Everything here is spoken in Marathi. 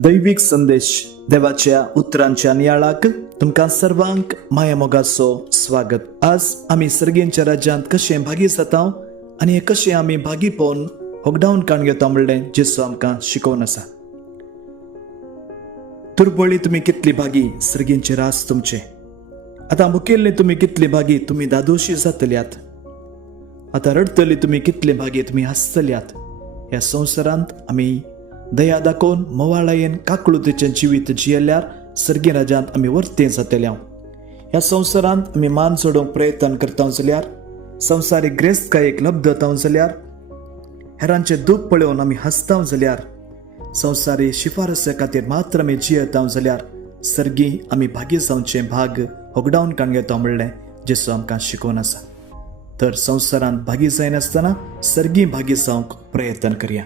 दैविक संदेश देवाच्या उतरांच्या नियाळाक तुमकां सर्वांक माया मोगाचो स्वागत. आज आमी सर्गेंच्या राज्यांत कशें भागी जाता आनी हे कशें आमी भागी पोवन होगडावन काण घेता म्हणलें जेसू आमकां शिकोवन आसा. तुरबळी तुमी कितली भागी सर्गेंचे रास तुमचे. आतां मुखेल्ले तुमी कितली भागी तुमी दादोशी जातल्यात. आतां रडतली तुमी कितले भागी तुमी हसतल्यात. ह्या संवसारांत आमी दया दाखोवन मोवाळायेन काकळुतेचें जिवीत जियेल्यार सर्गी राज्यांत आमी वर्तें जातल्या. ह्या संवसारांत आमी मान चडोवंक प्रयत्न करता जाल्यार, संवसारीक ग्रेस्तकायेक लब्ध जाता जाल्यार, हेरांचे दूख पळोवन आमी हसता जाल्यार, संवसारी शिफारसे खातीर मात्र आमी जियेता जाल्यार सर्गी आमी भागी जावचे भाग होगडावन काण घेता म्हणलें जेसू आमकां शिकोवन आसा. तर संवसारांत भागी जायनासतना सर्गी भागी जावंक प्रयत्न करया.